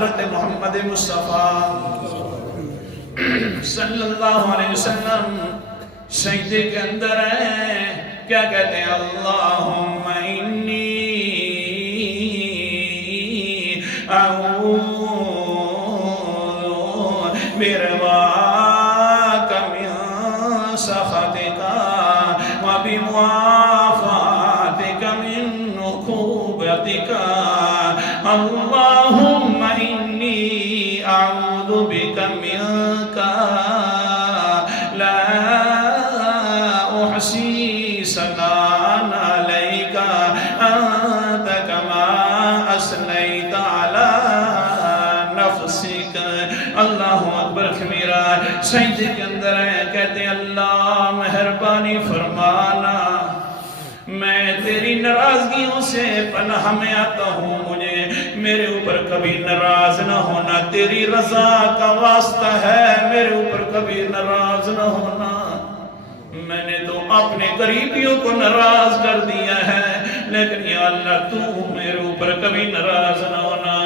حضرت محمد مصطفیٰ صلی اللہ علیہ وسلم سجدے کے اندر ہیں، کیا کہتے ہیں؟ اللہم انی اعوذ برضاک من سخطک وبمعافاتک من عقوبتک اللہم انی اعوذ بک منک لا احصی ثناء علیک انت کما اثنیت علی نفسک۔ اللہ اکبر کبیرہ، سجدے کے اندر ہیں، کہتے ہیں اللہ مہربانی فرمانا، میں تیری ناراضگیوں سے پناہ میں آتا ہوں، مجھے میرے اوپر کبھی ناراض نہ ہونا، تیری رضا کا واسطہ ہے، میرے اوپر کبھی ناراض نہ ہونا، میں نے تو اپنے قریبیوں کو ناراض کر دیا ہے، لیکن یا اللہ تو میرے اوپر کبھی ناراض نہ ہونا۔